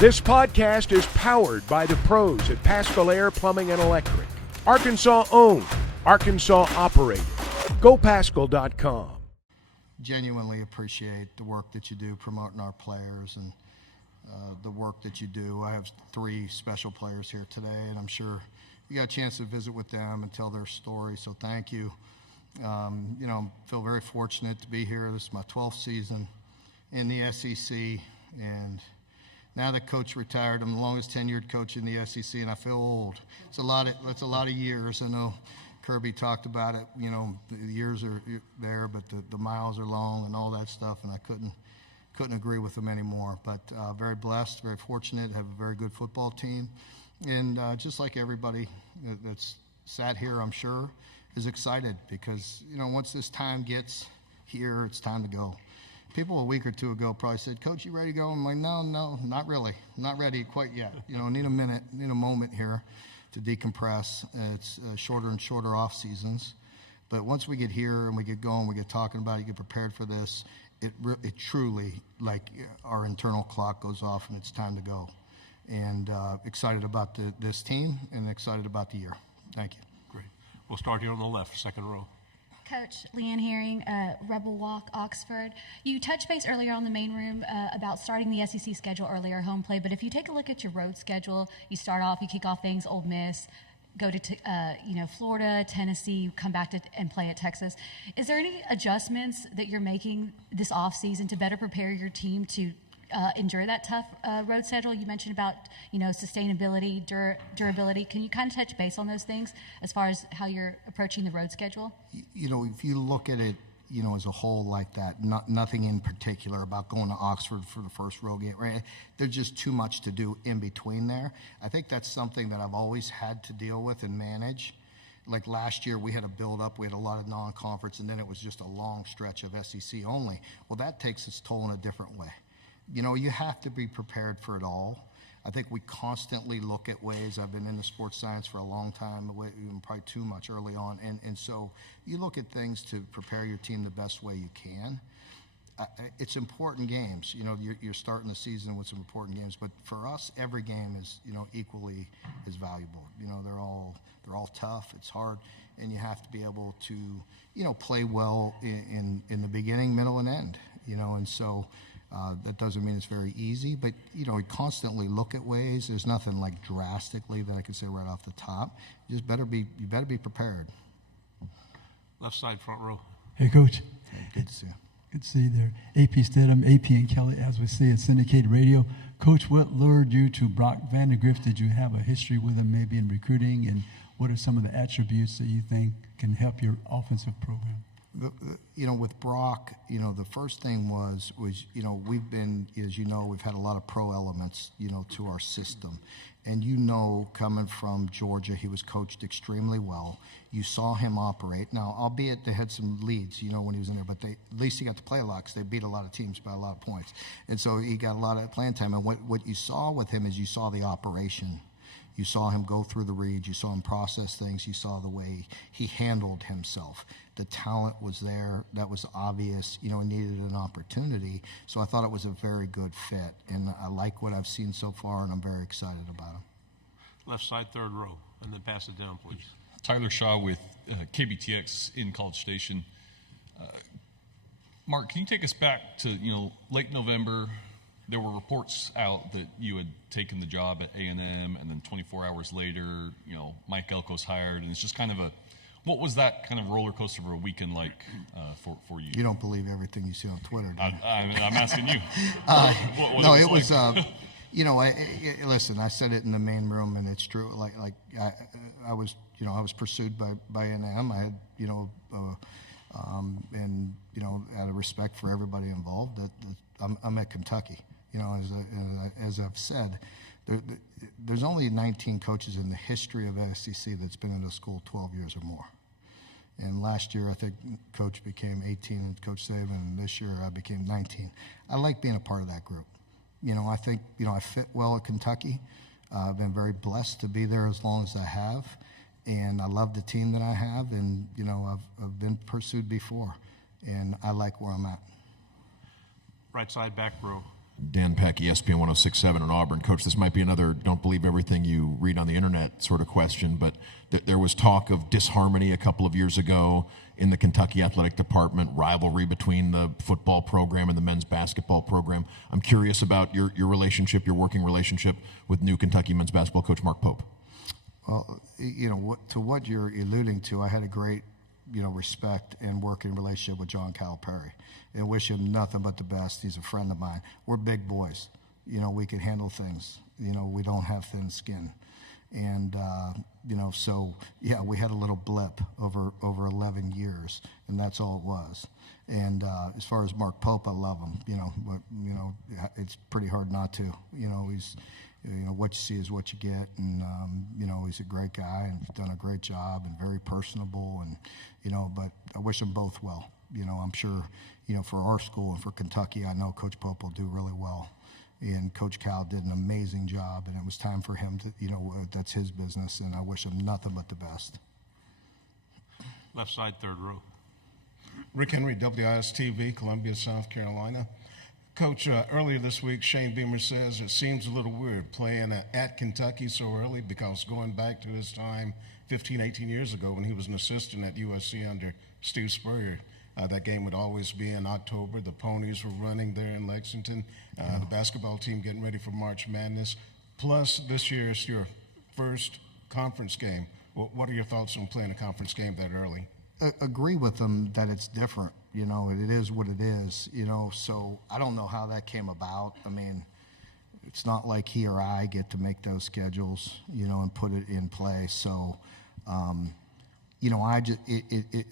This podcast is powered by the pros at Paschal Air Plumbing and Electric. Arkansas owned, Arkansas operated. GoPaschal.com. Genuinely appreciate the work that you do promoting our players and the work that you do. I have 3 special players here today, and I'm sure you got a chance to visit with them and tell their story, so thank you. Feel very fortunate to be here. This is my 12th season in the SEC, and now that Coach retired, I'm the longest tenured coach in the SEC, and I feel old. It's a lot of years. I know Kirby talked about it. The years are there, but the miles are long and all that stuff, and I couldn't agree with them anymore. But very blessed, very fortunate to have a very good football team, and just like everybody that's sat here, I'm sure, is excited because once this time gets here, it's time to go. People a week or two ago probably said, "Coach, you ready to go?" I'm like, no, not really. Not ready quite yet. Need a minute, need a moment here to decompress. It's shorter and shorter off seasons. But once we get here and we get going, we get talking about it, you get prepared for this, it truly, like our internal clock goes off and it's time to go. And excited about this team and excited about the year. Thank you. Great. We'll start here on the left, second row. Coach, Leanne Herring, Rebel Walk, Oxford. You touched base earlier on the main room about starting the SEC schedule earlier, home play. But if you take a look at your road schedule, you kick off things, Ole Miss, go to Florida, Tennessee, come back and play at Texas. Is there any adjustments that you're making this off season to better prepare your team to endure that tough road schedule? You mentioned about sustainability, durability. Can you kind of touch base on those things as far as how you're approaching the road schedule? If you look at it, as a whole like that, nothing in particular about going to Oxford for the first road game, right? There's just too much to do in between there. I think that's something that I've always had to deal with and manage. Like last year, we had a build-up. We had a lot of non-conference, and then it was just a long stretch of SEC only. Well, that takes its toll in a different way. You have to be prepared for it all. I think we constantly look at ways. I've been into sports science for a long time, probably too much early on. And so you look at things to prepare your team the best way you can. It's important games. You're starting the season with some important games. But for us, every game is, equally as valuable. They're all tough. It's hard. And you have to be able to, play well in the beginning, middle, and end. And so that doesn't mean it's very easy, but we constantly look at ways. There's nothing like drastically that I can say right off the top. You better be prepared. Left side, front row. Hey, Coach. Good to see you. Good to see you there. AP Stedham, AP and Kelly, as we say at syndicated radio. Coach, what lured you to Brock Vandegrift? Did you have a history with him maybe in recruiting, and what are some of the attributes that you think can help your offensive program? With Brock, the first thing was we've been, as we've had a lot of pro elements, to our system. And coming from Georgia, he was coached extremely well. You saw him operate. Now, albeit they had some leads, when he was in there, but at least he got to play a lot because they beat a lot of teams by a lot of points. And so he got a lot of playing time. And what you saw with him is you saw the operation. You saw him go through the reads. You saw him process things. You saw the way he handled himself. The talent was there. That was obvious. He needed an opportunity. So I thought it was a very good fit. And I like what I've seen so far, and I'm very excited about him. Left side, third row, and then pass it down, please. Tyler Shaw with KBTX in College Station. Mark, can you take us back to, late November? There were reports out that you had taken the job at A&M, and then 24 hours later, Mike Elko's hired, and it's just kind of what was that kind of roller coaster of a weekend like for you? You don't believe everything you see on Twitter, do you? I'm asking you. Listen, I said it in the main room, and it's true. I was pursued by A&M. I had, and out of respect for everybody involved, I'm at Kentucky. As I've said, there's only 19 coaches in the history of SEC that's been in a school 12 years or more. And last year, I think Coach became 18 and Coach Saban, and this year I became 19. I like being a part of that group. I think, I fit well at Kentucky. I've been very blessed to be there as long as I have. And I love the team that I have. And, I've been pursued before. And I like where I'm at. Right side, back row. Dan Peck, ESPN 106.7 in Auburn. Coach, this might be another don't believe everything you read on the internet sort of question, but there was talk of disharmony a couple of years ago in the Kentucky athletic department, rivalry between the football program and the men's basketball program. I'm curious about your relationship, your working relationship with new Kentucky men's basketball coach Mark Pope. Well, to what you're alluding to, I had a great, respect and working relationship with John Calipari, and wish him nothing but the best. He's a friend of mine. We're big boys. We can handle things. We don't have thin skin, and so yeah, we had a little blip over 11 years, and that's all it was. And as far as Mark Pope, I love him. But it's pretty hard not to. He's what you see is what you get, and he's a great guy and done a great job and very personable, and but I wish them both well. I'm sure for our school and for Kentucky, I know Coach Pope will do really well, and Coach Cal did an amazing job, and it was time for him to that's his business, and I wish him nothing but the best. Left side, third row. Rick Henry, WIS-TV, Columbia, South Carolina. Coach, earlier this week, Shane Beamer says it seems a little weird playing at Kentucky so early, because going back to his time 15, 18 years ago when he was an assistant at USC under Steve Spurrier, that game would always be in October. The Ponies were running there in Lexington, the basketball team getting ready for March Madness. Plus, this year is your first conference game. What are your thoughts on playing a conference game that early? Agree with them that it's different. It is what it is. So I don't know how that came about. I mean, it's not like he or I get to make those schedules, and put it in play. So, I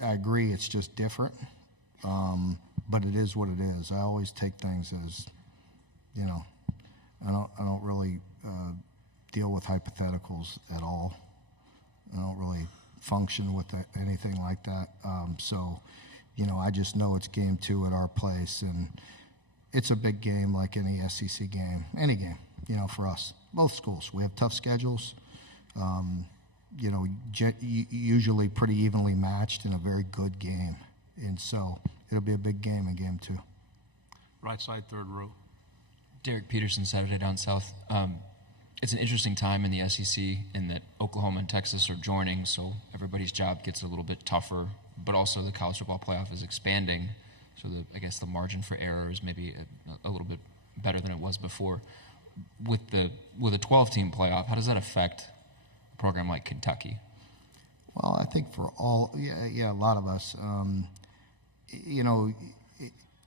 agree. It's just different, but it is what it is. I always take things as, I don't really deal with hypotheticals at all. I don't really function with anything like that. So, I just know it's game 2 at our place, and it's a big game like any SEC game, any game, for us. Both schools. We have tough schedules, usually pretty evenly matched in a very good game. And so it'll be a big game in game 2. Right side, third row. Derek Peterson, Saturday Down South. It's an interesting time in the SEC in that Oklahoma and Texas are joining, so everybody's job gets a little bit tougher, but also the college football playoff is expanding, so I guess the margin for error is maybe a little bit better than it was before. With a 12-team playoff, how does that affect a program like Kentucky? Well, I think for a lot of us,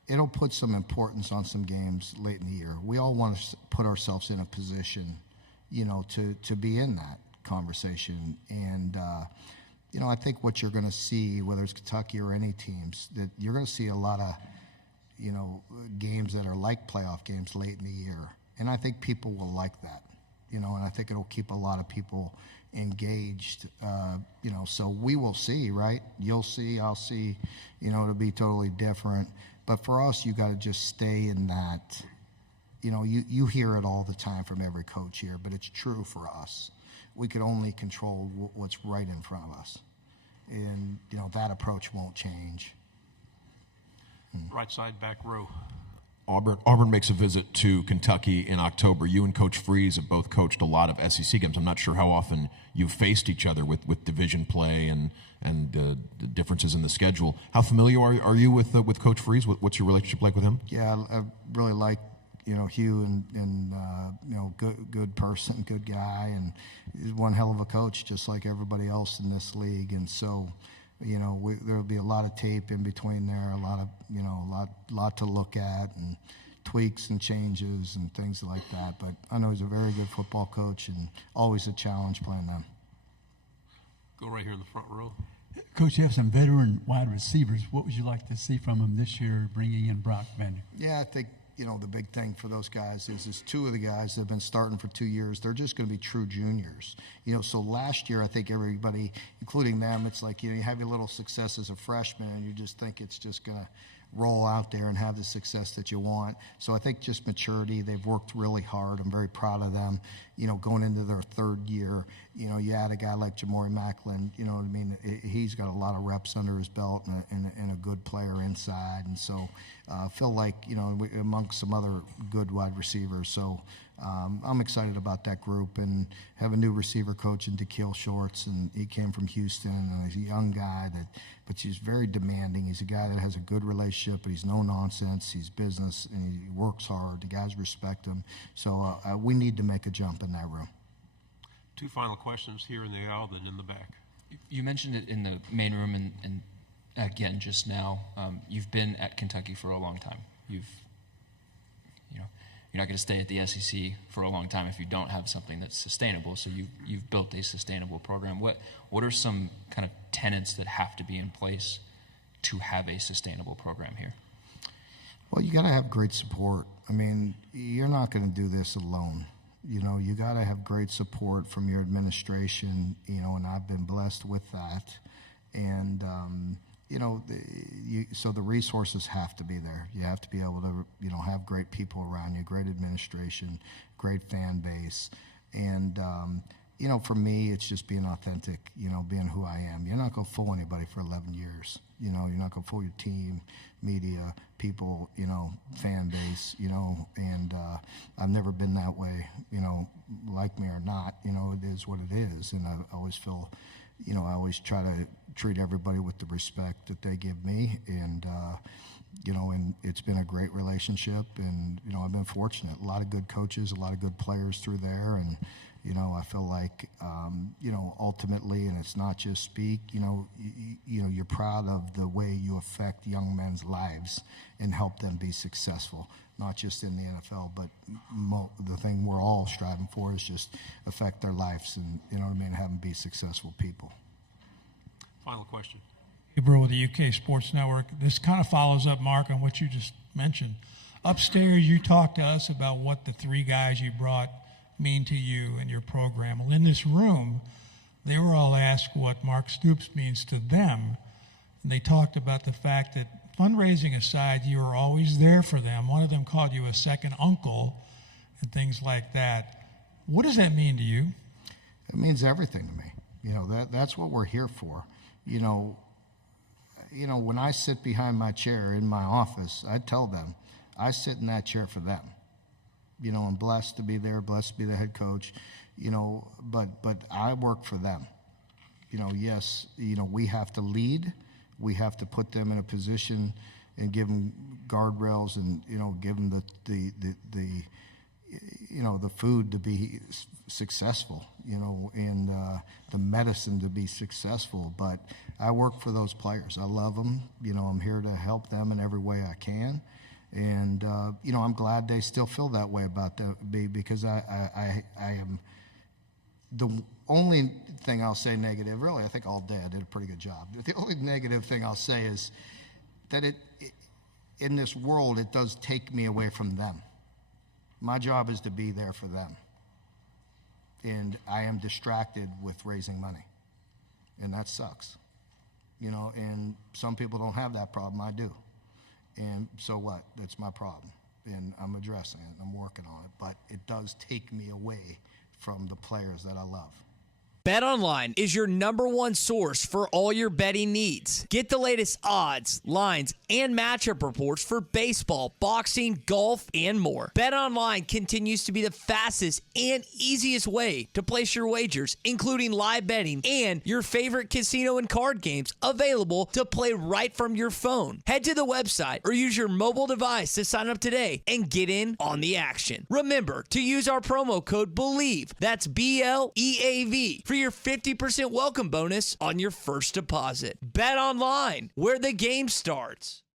it'll put some importance on some games late in the year. We all want to put ourselves in a position, to be in that conversation. And, I think what you're going to see, whether it's Kentucky or any teams, that you're going to see a lot of, games that are like playoff games late in the year. And I think people will like that, and I think it'll keep a lot of people engaged, so we will see, right? You'll see, I'll see, it'll be totally different. But for us, you got to just stay in that, you hear it all the time from every coach here, but it's true for us. We could only control what's right in front of us. And, that approach won't change. Right side, back row. Auburn makes a visit to Kentucky in October. You and Coach Freeze have both coached a lot of SEC games. I'm not sure how often you've faced each other with division play and the differences in the schedule. How familiar are you with Coach Freeze? What's your relationship like with him? Yeah, I really like Hugh, and good person, good guy, and he's one hell of a coach, just like everybody else in this league. And so, there'll be a lot of tape in between there, a lot to look at, and tweaks and changes and things like that. But I know he's a very good football coach, and always a challenge playing them. Go right here in the front row. Coach, you have some veteran wide receivers. What would you like to see from them this year, bringing in Brock Vander? Yeah, I think, the big thing for those guys is 2 of the guys that have been starting for 2 years, they're just going to be true juniors. So last year, I think everybody, including them, it's like, you have your little success as a freshman, and you just think it's just going to roll out there and have the success that you want. So I think just maturity, they've worked really hard. I'm very proud of them. You know, going into their third year, you know, you add a guy like Jamori Macklin, you know what I mean? He's got a lot of reps under his belt and a good player inside. And so I feel like, you know, amongst some other good wide receivers. So I'm excited about that group, and have a new receiver coach in DeKeel Shorts, and he came from Houston, and he's a young guy but he's very demanding. He's a guy that has a good relationship, but he's no nonsense. He's business, and he works hard. The guys respect him. So we need to make a jump in that room. Two final questions here in the aisle, then in the back. You mentioned it in the main room and again just now. You've been at Kentucky for a long time. You're not going to stay at the SEC for a long time if you don't have something that's sustainable. So you've built a sustainable program. What are some kind of tenets that have to be in place to have a sustainable program here? Well, you got to have great support. I mean, you're not going to do this alone. You know, you got to have great support from your administration, you know, and I've been blessed with that. And, you know, so the resources have to be there. You have to be able to, you know, have great people around you, great administration, great fan base. And, you know, for me, it's just being authentic, you know, being who I am. You're not going to fool anybody for 11 years. You know, you're not going to fool your team, media, people, you know, fan base, you know, and I've never been that way, you know, like me or not, you know, it is what it is. And I always feel, you know, I always try to treat everybody with the respect that they give me. And, you know, and it's been a great relationship. And, you know, I've been fortunate. A lot of good coaches, a lot of good players through there. And, you know, I feel like, you know, ultimately, and it's not just speak, you know, you're proud of the way you affect young men's lives and help them be successful, not just in the NFL, but the thing we're all striving for is just affect their lives and, you know what I mean, have them be successful people. Final question. Gabriel with the UK Sports Network. This kind of follows up, Mark, on what you just mentioned. Upstairs, you talked to us about what the three guys you brought mean to you and your program. Well, in this room, they were all asked what Mark Stoops means to them. And they talked about the fact that, fundraising aside, you were always there for them. One of them called you a second uncle and things like that. What does that mean to you? It means everything to me. You know, that's what we're here for. You know, when I sit behind my chair in my office, I tell them, I sit in that chair for them. You know, I'm blessed to be there, blessed to be the head coach, you know, but I work for them. You know, yes, you know, we have to lead. We have to put them in a position and give them guardrails and, you know, give them the you know, the food to be successful, you know, and the medicine to be successful. But I work for those players. I love them. You know, I'm here to help them in every way I can. And, you know, I'm glad they still feel that way about me because I am the only thing I'll say negative, really, I think all day I did a pretty good job. The only negative thing I'll say is that in this world, it does take me away from them. My job is to be there for them. And I am distracted with raising money. And that sucks. You know, and some people don't have that problem. I do. And so what? That's my problem. And I'm addressing it. I'm working on it. But it does take me away from the players that I love. BetOnline is your #1 source for all your betting needs. Get the latest odds, lines, and matchup reports for baseball, boxing, golf, and more. BetOnline continues to be the fastest and easiest way to place your wagers, including live betting and your favorite casino and card games available to play right from your phone. Head to the website or use your mobile device to sign up today and get in on the action. Remember to use our promo code BELIEVE, that's BLEAV, for your 50% welcome bonus on your first deposit. Bet online, where the game starts.